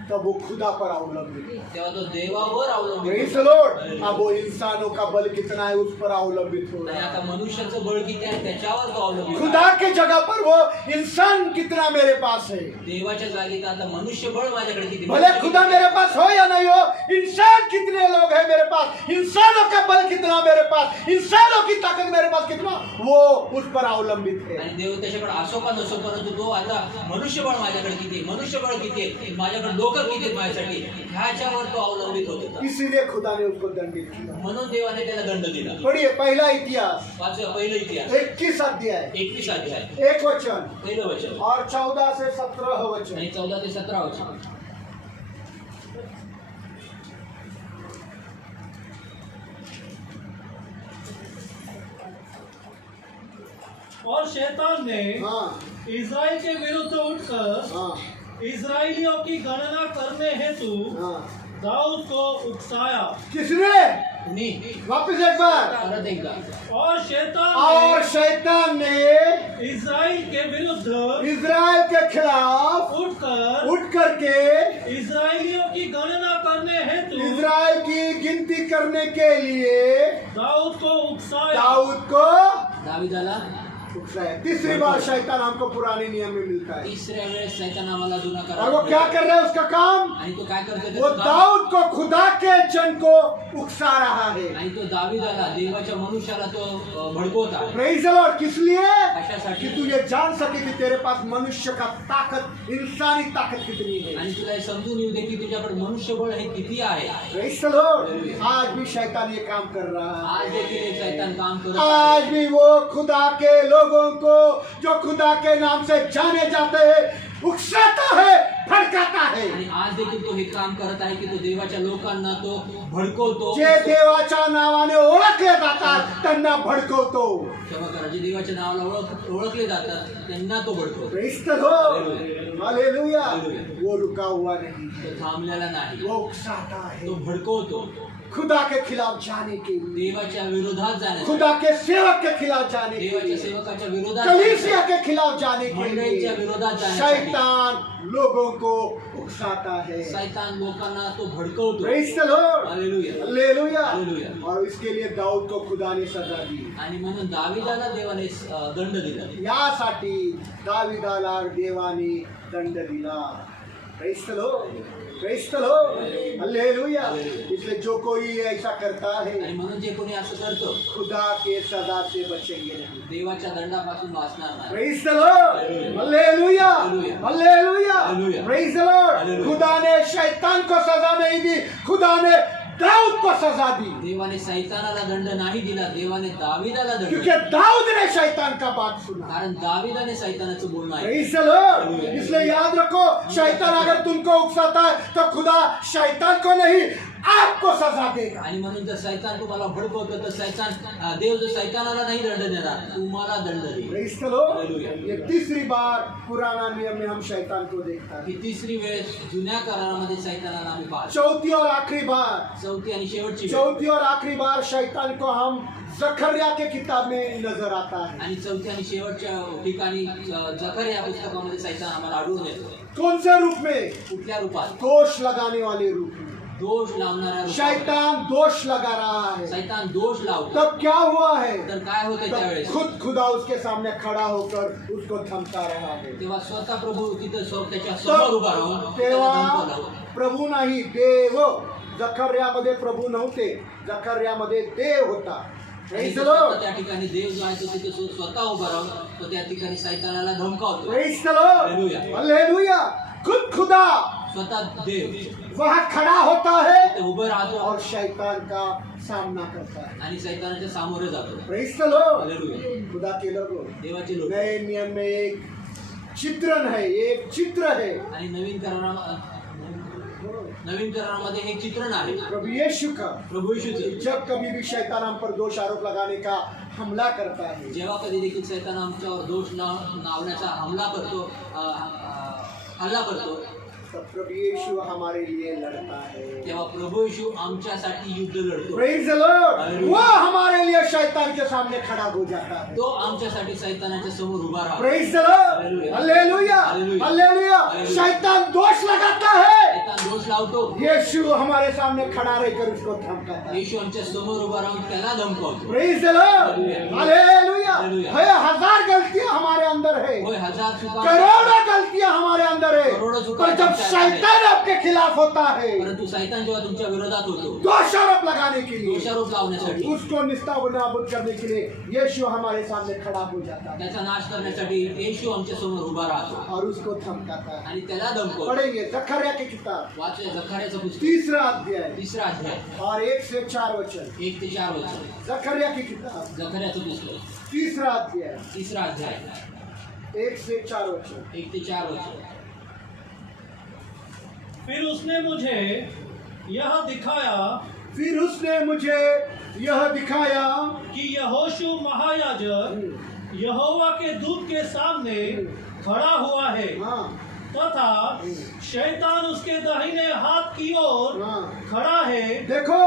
तब वो खुदा पर अवलंबित, तेव्हा तो देवावर अवलंबित Praise होता. the Lord. अब वो इंसानों का बल कितना है उस पर अवलंबित हो आणि रहा आता है। मनुष्याचं बळ किती आहे त्याच्यावर तो अवलंबित खुदा आहे. के जगह पर वो इंसान कितना मेरे पास है, देवाच्या जागी तर आता मनुष्य बळ माझ्याकडे किती भले खुदा मेरे पास हो या नहीं हो, इंसान कितने लोग हैं मेरे पास, इंसानों का बल कितना मेरे पास, इंसानों की ताकत मेरे पास कितना, वो उस पर अवलंबित है। आणि देव त्याच्याकडे असो का नसो, परंतु तो आता मनुष्यबळ माझ्याकडे किती आहे, मनुष्यबळ किती आहे, माझ्याकडे लोक किती आहेत माझ्यासाठी, ह्याच्यावर तो अवलंबित होत होता. इसीलिए खुदा ने उसको दंडित किया। म्हणून देवाने त्याला दंड दिला. पढ़िए पहला इतिहास वाचूया पहिलं इतिहास 21 अध्याय 21 अध्याय 1 वचन पहिलं वचन और 14 से 17 वचन। आणि 14 ते 17 वचन. और शैतान ने हाँ इज़राइल के विरुद्ध उठकर हाँ इज़राइलियों की गणना करने हेतु हाँ। दाऊद को उकसाया। किसने? मी वापस एक बार। परत एकदा. और शैतान और शैतान ने ने इज़राइल के विरुद्ध इज़राइल के खिलाफ उठकर उठ करके इज़राइलियों की गणना करने हेतु इज़राइल की गिनती करने के लिए दाऊद को उकसाया। दाऊद को दावीदाला उकसाया। तीसरी बार शैतान हमको पुराने नियम में मिलता है, तिसऱ्या वेळेस सैतान आम्हाला जुना और वो क्या कर रहा है उसका काम, आणि तो काय करतो वो दाऊद को खुदा के जन को उकसा रहा है। आणि तो दाविदाला देवाच्या मनुष्याला तो भडकवत आहे. प्रेज द लॉर्ड, किस लिए? कशासाठी? कि तू ये जान सके कि तेरे पास मनुष्य का ताकत, इंसानी ताकत कितनी है। आणि तुला हे समजून येऊ दे की तुझ्याकडे मनुष्यबळ हे किती आहे. प्रेज द लॉर्ड, आज भी शैतान ये काम कर रहा है। आज देखील हे शैतान काम करत आज आहे. भी वो खुदा के लोगों को जो खुदा के नाम से जाने जाते हैं उकसाता है, भड़काता है। आणि आज देखील तो हे काम करत आहे की तो देवाच्या लोकांना तो भडकवतो. जे देवाच्या नावाने ओळखले जातात त्यांना भडकवतो। क्षमा करा, जे देवाच्या नावाला ओळखले जातात त्यांना तो भडकवतो. Praise the Lord, hallelujah. वो रुका हुआ नहीं, तो थांबलेला नाही, वो उकसाता है तो भडकवतो. खुदा के खिलाफ जाने के लिए, देवाच्या विरोधात जाण्यासाठी, खुदा के सेवक के खिलाफ जाने के देवाच्या लिए, सेवकाच्या विरोधात कलीसिया जाण्यासाठी, के खिलाफ जाने के मंडळीच्या लिए विरोधात जाण्यासाठी शैतान लोगों को उकसाता है। शैतान लोकांना तो भडकवतो. Praise the Lord, hallelujah. Hallelujah. Hallelujah. और इसके लिए दाऊद को खुदा ने सजा दी। आणि म्हणून दाविदाला देवाने दंड दिला. यासाठी दाविदाला देवाने दंड दिला। Praise the Lord, praise the Lord, hallelujah. इसलिए जो कोई ऐसा करता है आणि म्हणून जे कोणी असं करतो खुदा के सजा से बचेंगे नहीं। देवाच्या दंडापासून वाचणार नाही. Praise the Lord, hallelujah, hallelujah, hallelujah. Praise the Lord. Hallelujah. खुदा ने शैतान को सजा नहीं दी, खुदा ने दाऊद को सजा दी, देवाने सैतानाला दंड नाही दिला, देवाने दाविदाला दंड क्योंकि दिला. दाऊद ने शैतान का बात सुना। कारण दाविदाने सैतानाचं बोलणं आहे. Praise the Lord. इसलिए याद रखो, शैतान अगर तुमको उकसाता है तो खुदा शैतान को नहीं आपको सजा देगा। आणि म्हणून जर सैतान तुम्हाला भडकवतो तर देव जो सैतानाला नाही दंड देणार, तुम्हाला दंड देईल. Praise the Lord. हालेलुया. ये तीसरी बार पुराना नियम में हम शैतान को देखता ही है। तिसरी वेळ जुन्या करारामध्ये सैतानाला आम्ही पाहतो. चौथी और आखिरी बार, चौथी आणि शेवटची वेळ. चौथी और आखिरी बार शैतान को हम जकरिया के किताब में नजर आता है। आणि चौथी आणि शेवटच्या ठिकाणी जकरिया पुस्तकामध्ये सैतान आम्हाला आढळून येतो. कौन से रूप में? कुठल्या रूपात? दोष लगाने वाले रूप में। दोष लावणाऱ्या रूपात. शैतान दोष लगा रहा है। सैतान दोष लावतो. तब क्या हुआ है? तर काय होतं तब त्यावेळेस? खुद खुदा उसके सामने खड़ा होकर उसको धमका रहा है। तेव्हा स्वतः प्रभू तिथं त्याच्या समोर उभा राहून त्याला तेव्हा धमकावलं. प्रभू नाही, देव। जकर्यामध्ये प्रभू नव्हते, जकर्यामध्ये देव होता। आणि प्रेज तो द लॉर्ड, स्वतः त्या ठिकाणी देव जो आहे तो तिथे स्वतः उभा राहून तो त्या ठिकाणी सैतानाला धमकावतो. Praise the Lord, hallelujah. Hallelujah. खुद खुदा स्वतः देव वहां खड़ा होता है ते उभं राहतो और शैतान का सामना करता है। आणि सैतानाच्या सामोरे जातो. Praise the Lord, hallelujah. खुदा के लोगों, देवाचे लोक. नए नियम में एक चित्रण है, एक चित्र है। आणि नवीन करारामध्ये हे चित्रण आहे प्रभु यीशु का। प्रभू येशूचं. जब कभी भी शैतान हम पर दोष आरोप लगाने का हमला करता है, जेव्हा कधी देखील सैतान आमच्यावर दोष लावण्याचा हल्ला करतो तब प्रभु यीशु हमारे लिए लड़ता है। तेव्हा प्रभू येशू आमच्यासाठी युद्ध लढतो. Praise the Lord, hallelujah. वो हमारे लिए शैतान के सामने खड़ा हो जाता है। तो आमच्यासाठी सैतानाच्या समोर उभा राहतो. Praise the Lord, hallelujah. Hallelujah, hallelujah. Hallelujah. Hallelujah. शैतान दोष लगाता है, सैतान दोष लावतो. यीशु हमारे सामने खड़ा रहकर उसको धमकाता है। येशू आमच्या समोर उभा राहून त्याला धमकावतो. Praise the Lord, hallelujah. Hallelujah. Hallelujah. है, हजार गलतियां हमारे अंदर है, होय, हजार चुका करोड़ों गलतियां हमारे अंदर है, करोड़ों चुका पर जब तुमच्या अंदर है. शैतान आपके खिलाफ होता है परंतु सैतान जेव्हा तुमच्या विरोधात होतो दोषारोप लगाने के लिए, दोषारोप लावण्यासाठी, उसको निस्तानाबूद करने के लिए यीशु हमारे सामने खड़ा हो जाता है त्याचा नाश करण्यासाठी येशू आमच्या समोर उभा राहतो और उसको धमकाता है। आणि त्याला धमकावतो. पढ़ेंगे जकर्या की किताब वाचूया जकर्याचं पुस्तक तीसरा अध्याय तिसरा अध्याय और 1 से 4 वचन। 1 ते 4 वचन. जकर्या की किताब जकर्याचं पुस्तक तीसरा अध्याय तिसरा अध्याय 1 से 4 वचन। 1 ते 4 वचन. फिर उसने मुझे यह दिखाया फिर उसने मुझे यह दिखाया कि यहोशू महायाजक यहोवा के दूत के सामने खड़ा हुआ है हाँ तथा शैतान उसके दाहिने हाथ की ओर हाँ। खड़ा है। देखो,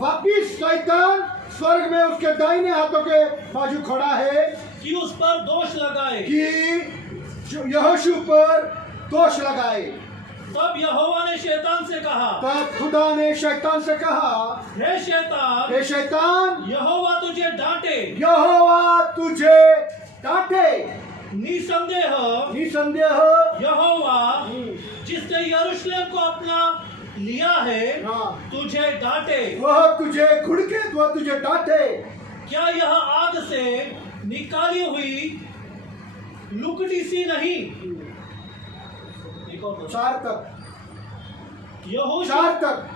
वापिस शैतान स्वर्ग में उसके दाहिने हाथों के बाजू खड़ा है कि उस पर दोष लगाए। कि जो यहोशू पर दोष लगाए। तब यहोवा ने शैतान से कहा, तब खुदा ने शैतान से कहा, हे शैतान, हे शैतान, यहोवा तुझे डांटे। यहोवा तुझे डांटे। निसंदेह निसंदेह यहोवा जिसने यरूशलेम को अपना लिया है हाँ। तुझे डांटे, वह तुझे घुड़के, वह तुझे डांटे। क्या यह आग से निकाली हुई लुकड़ी सी नहीं? एक और 4 तक, यहोशू 4 तक।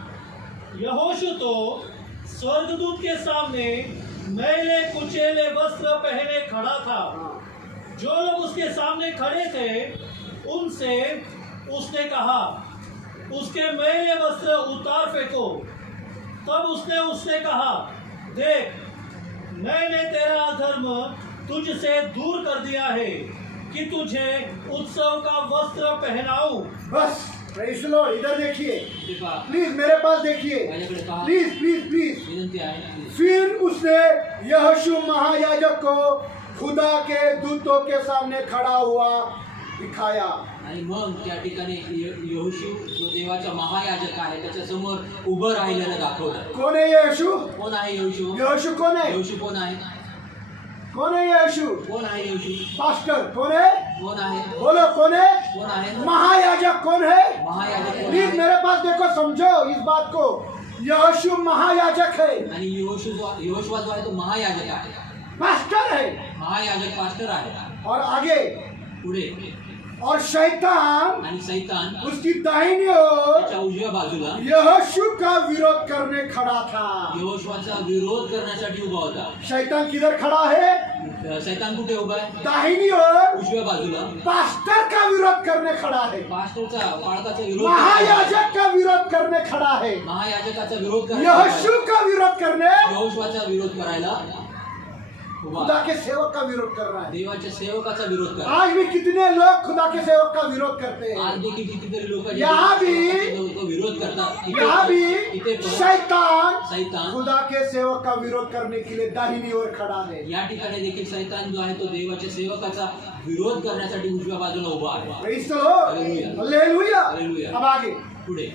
यहोशू तो स्वर्गदूत के सामने मैले कुचेले वस्त्र पहने खड़ा था। जो लोग उसके सामने खड़े थे उनसे उसने कहा, उसके मैले वस्त्र उतार फेंको। तब उसने उससे कहा, देख, मैंने तेरा अधर्म तुझसे दूर कर दिया है कि तुझे उत्सव का वस्त्र पहनाऊं। बस praise the Lord, इधर देखिए तेव्हा प्लीज, मेरे पास देखिए माझ्याकडे पहा. Please please please. विनंती आहे. फिर उसने यहोशू महायाजक को खुदा के दूतों के सामने खड़ा हुआ दिखाया। आणि मग त्या ठिकाणी यहोशू जो देवाचा महायाजक आहे त्याच्या समोर उभं राहिलेलं दाखवलं. कौन है यहोशू? कोण आहे यहोशू? यहोशू कौन है? यहोशू कोण आहे? कौन है यहोशू? कोण आहे यहोशू? पास्टर कौन है? कोण आहे? बोलो कौन है? कोण आहे? महायाजक कौन है? महायाजक कोण प्लीज आहे? मेरे पास देखो, समझो इस बात को। यहोशू महायाजक है, आणि यहोशू जो आहे तो महायाजक आहे. पास्टर है। महायाजक पास्टर आहे. और आगे, पुढे और शैतान आणि सैतान उसकी दाहिनी ओर त्याच्या उजव्या बाजूला यहोशू का विरोध करने खड़ा था। यहोशूचा विरोध करण्यासाठी उभा होता. शैतान किधर खड़ा है? सैतान कुठे उभा आहे? दाहिनी ओर उजव्या बाजूला. पास्टर का विरोध करने खड़ा है, पास्टरचा पाळकाचा विरोध करण्यासाठी. महायाजक का विरोध करने खड़ा है, महायाजकाचा विरोध यहोशू का विरोध करने, यहोशूचा विरोध करायला उभा. खुदा के सेवक का विरोध कर रहा है। देवाच्या सेवकाचा विरोध करा. आज भी कितने लोग खुदा के सेवक का विरोध करते आज हैं। देखील कितीतरी लोक यहाँ भी- विरोध करतात. यहाँ इथे भी पण शैतान सैतान खुदा के सेवक का विरोध करने के लिए दाहिनी ओर खड़ा है। या ठिकाणी देखील सैतान जो आहे तो देवाच्या सेवकाचा विरोध करण्यासाठी उजव्या बाजूला उभा आहे. Praise the Lord, hallelujah. Hallelujah. अब आगे, पुढे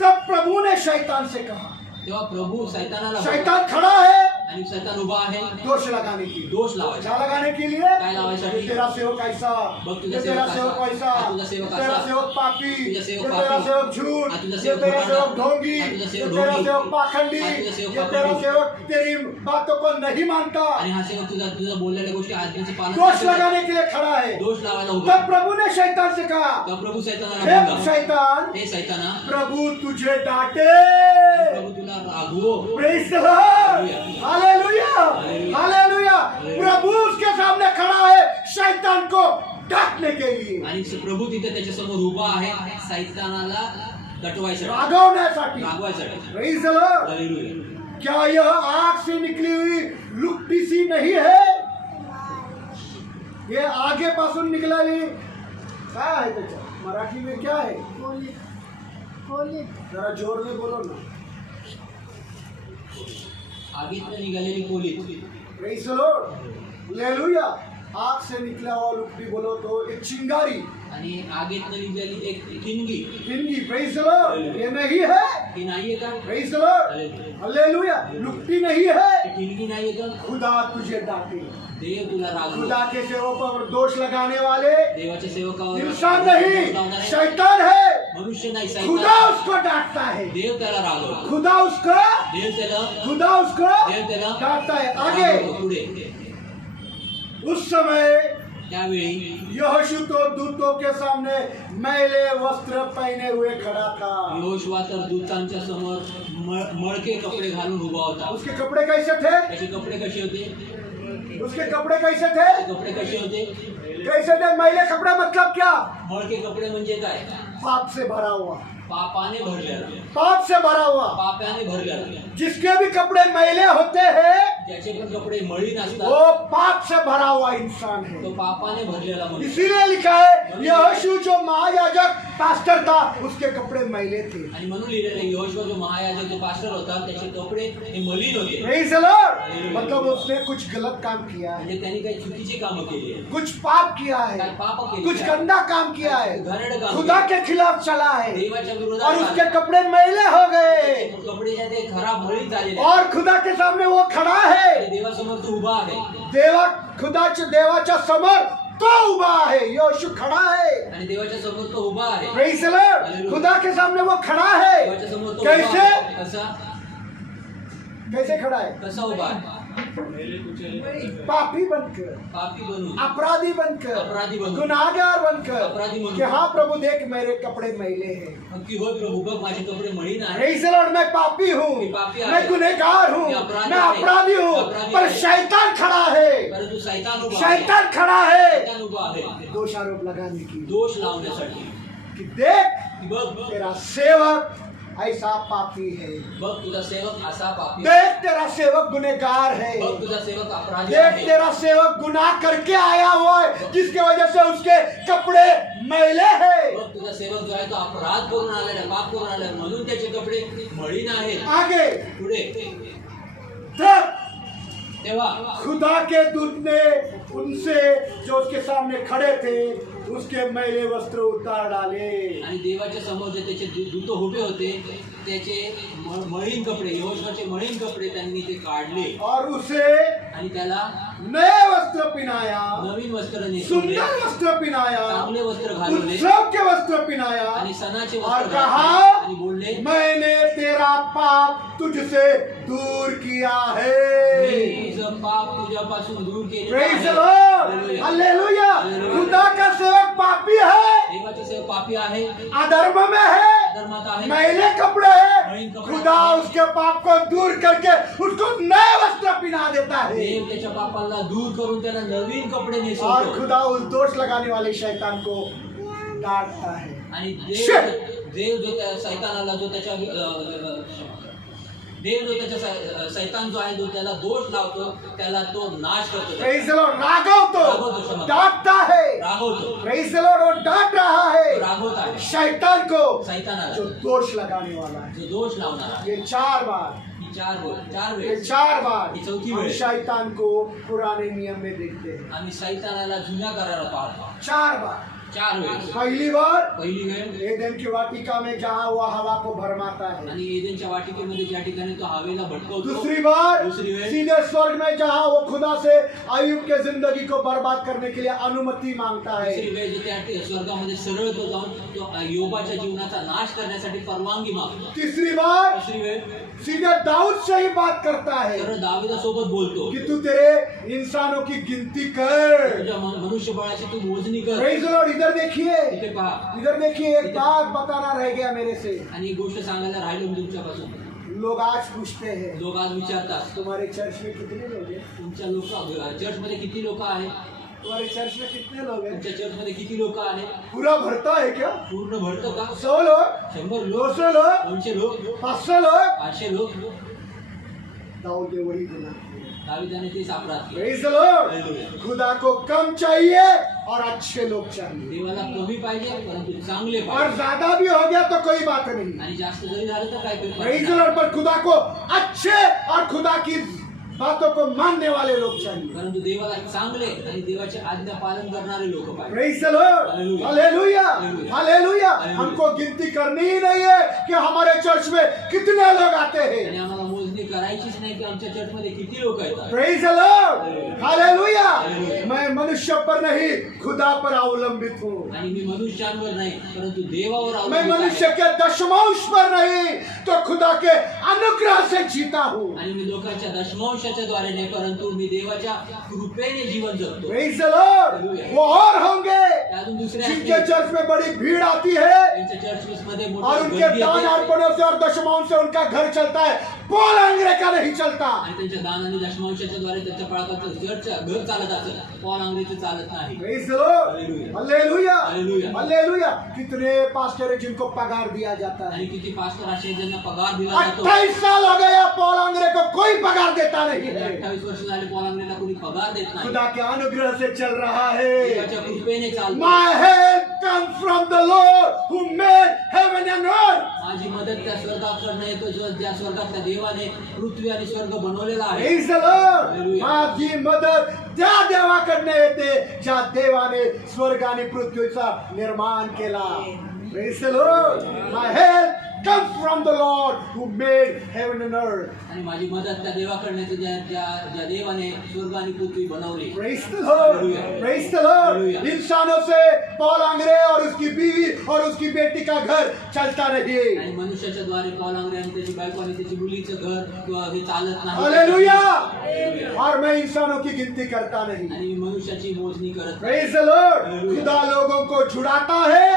तब प्रभु ने शैतान से कहा, तेव्हा प्रभू सैतानाला शैतान खड़ा है आणि सैतान उभा आहे दोष लगाने के लिए। दोष लावायचा. क्या लगाने के लिए? काय लावायसाठी? ये तेरा सेवक ऐसा, बघ तुझा ये तेरा सेवक सेवक असा, ऐसा, हा तुझा सेवक ये तेरा असा, सेवक पापी, तुझा ये सेवक तेरा पापी, सेवक झूठ, हा तुझा ये सेवक तेरा घोटाळा, सेवक ढोंगी, हा तुझा ये सेवक तेरा ढोंगी, सेवक पाखंडी, हा तुझा सेवक ये तेरा पाखंडी. सेवक तेरी बातों को नहीं मानता। आणि हा सेवक तुझा बोललेल्या गोष्टी आज्ञेचे पालन दोष करतो. लगाने के लिए खड़ा है। दोष लावायला उभा. तब प्रभु ने शैतान से कहा, तेव्हा प्रभू सैतानाला हे बोलला, शैतान, हे सैताना, प्रभु तुझे डांटे। प्रभू तुला रागवो. Praise the Lord, hallelujah, hallelujah. प्रभु उसके सामने खड़ा है शैतान को डांटने के लिए, आणि प्रभू तिथे त्याच्या समोर उभा आहे सैतानाला दटवायसाठी, रागवण्यासाठी। रागवायसाठी. Praise the Lord. हालेलुया. क्या यह आग से निकली हुई लुकटी सी नहीं है? ये आगे पासून निघालेली काय आहे त्याच्यात? मराठी में क्या है? जरा जोर में बोलो ना। आगीतनं निघालेली कोलीत. Praise the Lord, hallelujah. आग से निकला हुआ लुकटी बोलो तो एक चिंगारी, आणि आगीतनं निघालेली एक ठिणगी. हिंदी। प्रेज़ द लॉर्ड, ये नहीं है। ही नाहीये का? Praise the Lord, hallelujah. Hallelujah. लुकटी नहीं है। ही ठिणगी नाहीये का? खुदा तुझे डांटे। देव तुला रागवो. खुदा के सेवकों पर दोष लगाने वाले देवाच्या सेवकावर इंसान दोष नहीं, लावणारे शैतान है। मनुष्य नाही, खुदा सैतान. उसको डांटता है। देव त्याला रागवतो. खुदा उसको देव त्याला देव त्याला डांटता है। आगे, रागवतो. पुढे उस समय त्यावेळी यहोशू तो दूतों के सामने मैले वस्त्र पहने हुए खड़ा था। यहोशुआ तर दूतांच्या समोर मळके कपडे घालून उभा होता. उसके कपड़े कैसे थे? त्याचे कपडे कसे होते? उसके कपड़े कैसे थे? कपडे कसे होते? कैसे थे? मैले कपड़े मतलब क्या? मळके कपडे म्हणजे काय? पाप से भरा हुआ, पापाने भरलेला. पाप से भरा हुआ। पापाने भरलेला. जिसके भी कपड़े मैले होते हैं ज्याचे पण कपडे मळी नसतात वो पाप से भरा हुआ इंसान है। तो पापाने भरलेला मनुष्य. इसीलिए लिखा है यहोशू जो महायाजक पास्टर था उसके कपड़े मैले थे। आणि म्हणून लिहिलेलं आहे, यहोशुआ जो महायाजक जो पास्टर होता त्याचे कपडे हे मलिन होते. प्रेज़ द लॉर्ड, मतलब उसने कुछ गलत काम किया है, म्हणजे त्यांनी काही चुकीची कामं केली आहे, कुछ पाप किया है, काय पाप केली कुछ आहे, गंदा काम किया है, घाणेरडं काम खुदा केलं. के खिलाफ चला है देवाच्या और विरोधात उसके कपड़े मैले हो गए कपडे जे ते खराब मळी झालेले आहेत. और खुदा के सामने वो खड़ा आणि है। देवासमोर तो उभा आहे. देवाच्या समोर तो उभा आहे, यीशु खड़ा है। आणि देवाच्या समोर तो उभा आहे. Praise the Lord. खुदा के सामने वो खड़ा है। देवाच्या समोर तो उभा कैसे आहे. कसा कैसे खड़ा है? कसा उभा आहे? मैले कुचेले पापी बनकर, पापी बनून, अपराधी बनकर, अपराधी बनकर, गुनाहगार बनकर अपराधी बनकर, कि हाँ प्रभू देख मेरे कपड़े मैले हैं। की होय प्रभू बघ माझे कपडे मळीन आहे. Praise the Lord, मैं पापी हूँ, मी पापी आहे. मैं गुनहगार हूँ, मी अपराधी मैं आहे. अपराधी हूँ, अपराधी पर आहे. शैतान खड़ा है, परंतु शैतान उभा आहे. शैतान खड़ा है शैतान उभा आहे दोषारोप लगाने की दोष लावण्यासाठी. कि देख की बघ तेरा सेवक ऐसा पापी है, बघ तुझा सेवक असा पापी आहे. देख तेरा सेवक गुनहगार है, बघ तुझा सेवक अपराधी देख आहे. तेरा सेवक गुनाह करके आया हुआ है जिसके वजह से उसके कपड़े मैले हैं। बघ तुझा सेवक जो आहे तो अपराध करून आलेला आहे, पाप करून आलेला आहे, म्हणून त्याचे कपडे मळीन आहेत. आगे पुढे तब तेव्हा खुदा के दूत ने उनसे जो उसके सामने खड़े थे उसके मैले वस्त्र उतार डाले। आणि देवाच्या समोर जे त्याचे दूत उभे होते त्याचे मळीन कपडे, यहोशूआचे मळीन कपडे त्यांनी ते काढले और उसे आणि त्याला नए वस्त्र पिनाया, नवीन वस्त्र नेसवले, सुंदर वस्त्र पिनाया, चांगले वस्त्र घालवले उत्सव के वस्त्र पिनाया आणि सणाचे और वस्त्र कहा घातले आणि बोलले मैंने तेरा पाप तुझसे दूर किया है। मी तुझं पाप तुझ्यापासून दूर केले Praise the आहे. Lord. हालेलुया. हालेलुया। हालेलुया. खुदा का सेवक पापी है, देवाचे सेवक पापी आहे, अधर्म में है, धर्मात आहे, मैले कपड़े है, मलिन कपड़े खुदा उसके पाप को दूर करके उसको नए वस्त्र पिना देता है देव त्याच्या पापाला दूर करून त्याला नवीन कपडे और नेसवतो. खुदा उस दोष लगाने वाले शैतान को डांटता है। आणि Shit. देव जो त्या सैतानाला जो त्याच्या देव जो त्याच्या सैतान जो आहे जो त्याला दोष लावतो त्याला तो नाश करतो, Praise the Lord. Raghav Raghav तो तो डांटता है। रागवतो, Praise the Lord. वो डांट रहा तो है रागवत आहे शैतान को सैतानाला जो दोष लगाने वाला है। जो दोष लावणार आहे. ये 4 बार, ही चार ये वेळेस 4 बार ये चौथी हम वेळ. शैतान को पुराने नियम में देखते हैं। आम्ही सैतानाला जुन्या करारा पाहतो. 4 बार। 4 वेळेस. पहली बार पहिली वेळ एदन की वाटिका में जहाँ वो हवा को भरमाता है। आणि एदेनच्या वाटिकेमध्ये ज्या ठिकाणी तो हवेला भटकवतो. दूसरी बार दूसरी वेळ सीधे स्वर्ग में जहाँ वो खुदा से अय्यूब के जिंदगी को बर्बाद करने के लिए अनुमति मांगता है। दुसरी वेळ जो त्या स्वर्गामध्ये सरळ तो जाऊन तो योबाच्या जीवनाचा नाश करण्यासाठी परवानगी मागतो. तीसरी बार तिसरी वेळ सीधे दाऊद से ही बात करता है सरळ दाविदासोबत बोलतो कि तू तेरे इंसानों की गिनती कर। तुझ्या मनुष्यबळाची तू मोजणी कर. Praise the Lord. इधर देखिए, इथे पहा. इधर देखिए, एक बात बताना रह गया मेरे से। आणि एक गोष्ट सांगायला राहिलो मी तुमच्यापासून. लोग आज पूछते हैं लोक आज विचारतात तुम्हारे चर्च में कितने लोग हैं? तुमच्या लोक चर्चमध्ये किती लोक आहेत, तुम्हारे चर्च में कितने लोग हैं? तुमच्या चर्चमध्ये किती लोक आहेत, पूरा भरता है क्या? पूर्ण भरतं का? 100 लोग, 100 लोक, 200 लोग, 200 लोक, 500 लोग। 500 लोक. दाऊद ने वही बोला। दाविदाने तेच अपराध केले. Praise the Lord. Hallelujah. खुदा को कम चाहिए और अच्छे लोग चाहिए, देवाला कमी पाहिजे परंतु चांगले और पाहिजे. ज्यादा भी हो गया तो कोई बात नहीं। आणि जास्त जरी झालं तर काय Praise the करू. Lord. पर खुदा को अच्छे और खुदा की बातों को मानने वाले लोग चाहिए। परंतु देवाला चांगले आणि देवाचे आज्ञा पालन करणारे लोक पाहिजे. Praise the Lord. Hallelujah. Hallelujah, Hallelujah. Hallelujah. Hallelujah. हमको गिनती करनी ही नहीं है कि हमारे चर्च में कितने लोग आते आणि हैं। आम्हाला मोजणी करायचीच नाही की आमच्या चर्चमध्ये किती लोक येतात. Praise the Lord. Hallelujah. Hallelujah. Hallelujah. मैं मनुष्य पर नहीं खुदा पर अवलंबित हूँ। आणि मी मनुष्यांवर नाही परंतु देवावर मैं अवलंबित मनुष्य आहे. के दशमांश पर नहीं तो खुदा के अनुग्रह से जीता हूँ। आणि मी लोकांच्या दशमांशाच्या द्वारे नाही परंतु मी देवाच्या कृपेने जीवन जगतो. Praise the Lord. Hallelujah. वो और होंगे अजून दुसरे जिनके असतील. चर्च में बड़ी भीड़ आती है त्यांच्या चर्चमध्ये और मोठी उनके गर्दी दान येते. अर्पणों से और दशमांश से उनका घर चलता है। पौल अंग्रे का नहीं चलता। आणि त्यांच्या दान आणि दशमांशाच्या द्वारे त्यांच्या पाळकाचं चर्च घर चालत असत. पॉल अंग्रेजी चालत नाही. Praise the Lord. Hallelujah. Hallelujah, Hallelujah. Hallelujah. कितने पास्टर हैं जिनको पगार दिया जाता आणि है? किती पास्टर असे आहेत ज्यांना पगार दिला जातो. 28 साल हो गया पौल अंग्रे को कोई पगार देता नहीं है। 28 वर्ष झाले पॉल अंग्रेला कोणी पगार देत नाही. खुदा के अनुग्रह से चल रहा है। देवाच्या कृपेने चालतो. My help comes from the Lord who made heaven and earth. माझी मदत त्या स्वर्गाकडनं येतो ज्या स्वर्गातल्या देवाने पृथ्वी आणि स्वर्ग बनवलेला आहे. Praise the Lord. Hallelujah. माझी मदत त्या देवाकडनं येते ज्या देवाने स्वर्ग आणि पृथ्वीचा निर्माण केला. Praise the Lord. My help comes from the Lord who made heaven and earth. आणि माझी मदत त्या देवाकडनं येते, ज्या देवाने स्वर्ग आणि पृथ्वी बनवली. Praise the Lord. Hallelujah. Praise the Lord. Hallelujah. इंसानों से पौल अंग्रे और उसकी बीवी और उसकी बेटी का घर चलता नहीं. आणि मनुष्याच्या द्वारे पौल अंग्रे आणि त्याची बायको आणि त्याची मुलीचं घर किंवा हे चालत नाही. हालेलुया. Hallelujah. और मैं इंसानों की गिनती करता नहीं. आणि मी मनुष्याची मोजणी करत नाही. Praise the Lord. Hallelujah. खुदा लोगों को छुड़ाता है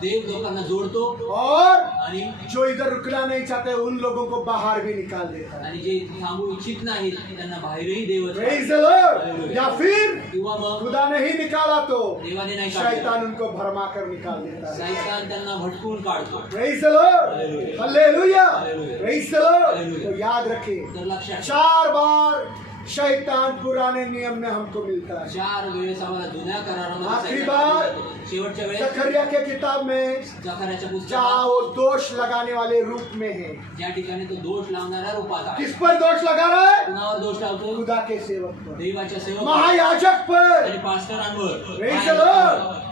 देव लोकांना जोडतो और आणि जो इधर रुकना नहीं चाहते उन लोगों को बाहर भी निकाल देता है. आणि जे थांबू इच्छित नाहीत त्यांना बाहेरही देवच Praise the Lord. Hallelujah. या फिर किंवा मग खुदा नहीं निकाला तो देवाने नाही काढलं, शैतान उनको भरमा कर निकाल देता है. शैतान त्यांना भटकून काढतो. Praise the Lord. Hallelujah. Hallelujah. Hallelujah. Praise the Lord. Hallelujah. तो याद रखिए तर लक्षात ठेवा, 4 बार शैतान पुराने नियम में हमको मिलता है. 4 वेळेस आम्हाला जुन्या करारामध्ये आखरी शैतान बार मिळतो. शेवटच्या वेळेस जकरिया के किताब में जकर्याच्या जहाँ पुस्तकात वो दोष लगाने वाले रूप में है. ज्या ठिकाणी तो दोष लावणाऱ्या रूपात आहे. किस पर दोष लगा रहा है? कुणावर दोष लावतो? खुदा के सेवक पर, देवाच्या सेवक महायाजक पर. आणि पास्टरांवर. Praise the Lord.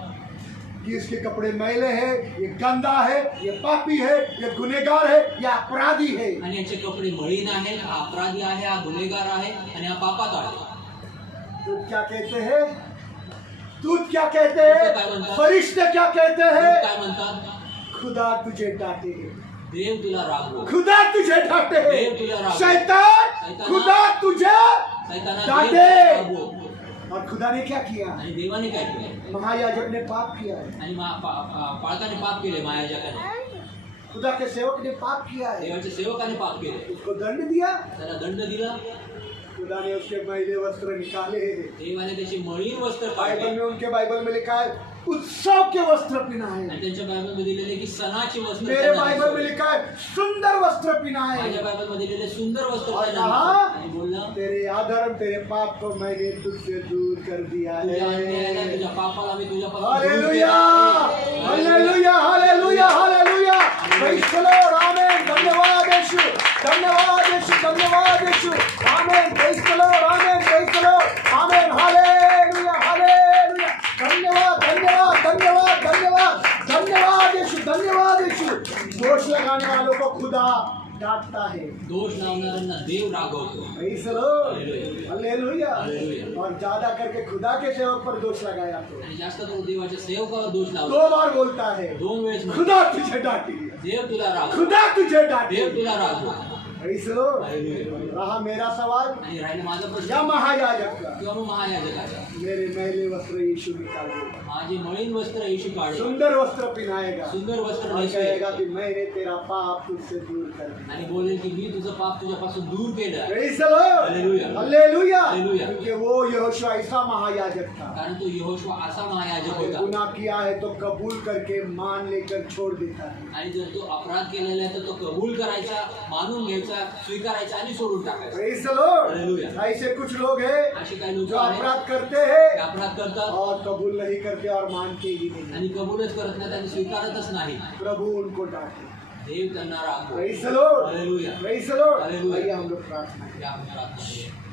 कि इसके कपड़े मैले हैं, ये गंदा है, ये पापी है, ये गुनेगार है, ये अपराधी है. आणि याचे कपडे मळीन आहेत, हा अपराधी आहे, हा गुन्हेगार आहे आणि हा पापात आहे. तो क्या कहते हैं? दूत क्या कहते दूत हैं? काय म्हणतात? फरिश्ते क्या कहते लोक हैं? काय म्हणतात? खुदा तुझे डांटे. देव तुला रागवो. खुदा तुझे डांटे. देव तुला रागवो. शैतान खुदा तुझे सैताना डांटे. देव रागवो. और खुदा ने क्या किया? आणि देवाने काय केलं? महायाजक ने पाप किया है. आणि पाळकाने पाप केले, महायाजकाने. खुदा के सेवक ने पाप किया है. देवाच्या सेवकाने पाप केले, उसको दंड दिया. त्याला दंड दिला. खुदा ने उसके मैले वस्त्र निकाले. देवाने त्याची मळीन वस्त्र बाइबल काढले में उनके बाइबल में लिखा है उत्सव के वस्त्र पहनाए. आणि त्यांच्या बायबलमध्ये दिलेले की सणाची वस्त्र मेरे त्यांना बाइबल में दिसली. लिखा है सुंदर वस्त्र पहनाए. माझ्या बायबलमध्ये दिलेले सुंदर वस्त्र और त्यांना कहा दिसली. आणि बोलला, तेरे अधर्म तेरे पाप को मैंने तुझसे दूर कर दिया तुझ्या अन्यायाला, है. तुझ्या पापाला मी तुझ्यापासून दूर हालेलुया. केलं. Hallelujah. Hallelujah. Hallelujah. Praise the Lord. आमेन. धन्यवाद यीशु. धन्यवाद यीशु. धन्यवाद यीशु. आमेन. Praise the Lord. Amen. Praise the Lord. Amen. Hallelujah. Hallelujah. धन्यवाद. धन्यवाद. धन्यवाद. धन्यवाद. धन्यवाद यीशु. धन्यवाद यीशु. दोष लगाने वालों को खुदा डांटता है. दोष लावणाऱ्यांना देव रागवतो. Praise the Lord. Hallelujah. Hallelujah. Hallelujah. और ज्यादा करके खुदा के सेवक पर दोष लगाया तो आणि जास्त करून देवाच्या सेवकावर दोष लावतो. 2 बार बोलता है 2 वेळेस म्हणतो, खुदा तुझे डांटी. देव तुला रागवतो. खुदा तुझे डांटे. देव तुला रागवतो. Praise the Lord. Hallelujah. रहा मेरा सवाल आणि राहिला माझा प्रश्न या महायाजक का. किंवा मग महायाजकाचा, मेरे मैले वस्त्र यीशु निकाल देगा. माझे मळीन वस्त्र येशू काढेल, सुंदर वस्त्र पहनाएगा सुंदर वस्त्र और नेसवेल कहेगा कि मैंने तेरा पाप तुझसे दूर कर दिया. आणि बोलेल की मी तुझं पाप तुझ्यापासून दूर केलं. Praise the Lord. Hallelujah. Hallelujah. Hallelujah. क्योंकि वो यहोशू ऐसा महायाजक था. कारण तो यहोशू असा महायाजक होता गुनाह किया है तो कबूल करके मान लेकर छोड़ देता है. आणि जर तो अपराध केलेला आहे तर तो कबूल करायचा, मानून घ्यायचा, स्वीकारायचा आणि सोडून टाकायचा. Praise the Lord. Hallelujah. ऐसे कुछ लोग हैं असे काही लोक जो आहेत अपराध करते ते हैं अपराध करतात और कबूल नहीं करते और मानते ही नहीं. आणि कबूलच करत नाहीत आणि स्वीकारतच नाही. प्रभु उनको डांटे. देव त्यांना रागवतो. Praise the Lord. Hallelujah. Praise the Lord. Hallelujah. आइए हम लोग प्रार्थना करें. या आपण प्रार्थना करूया.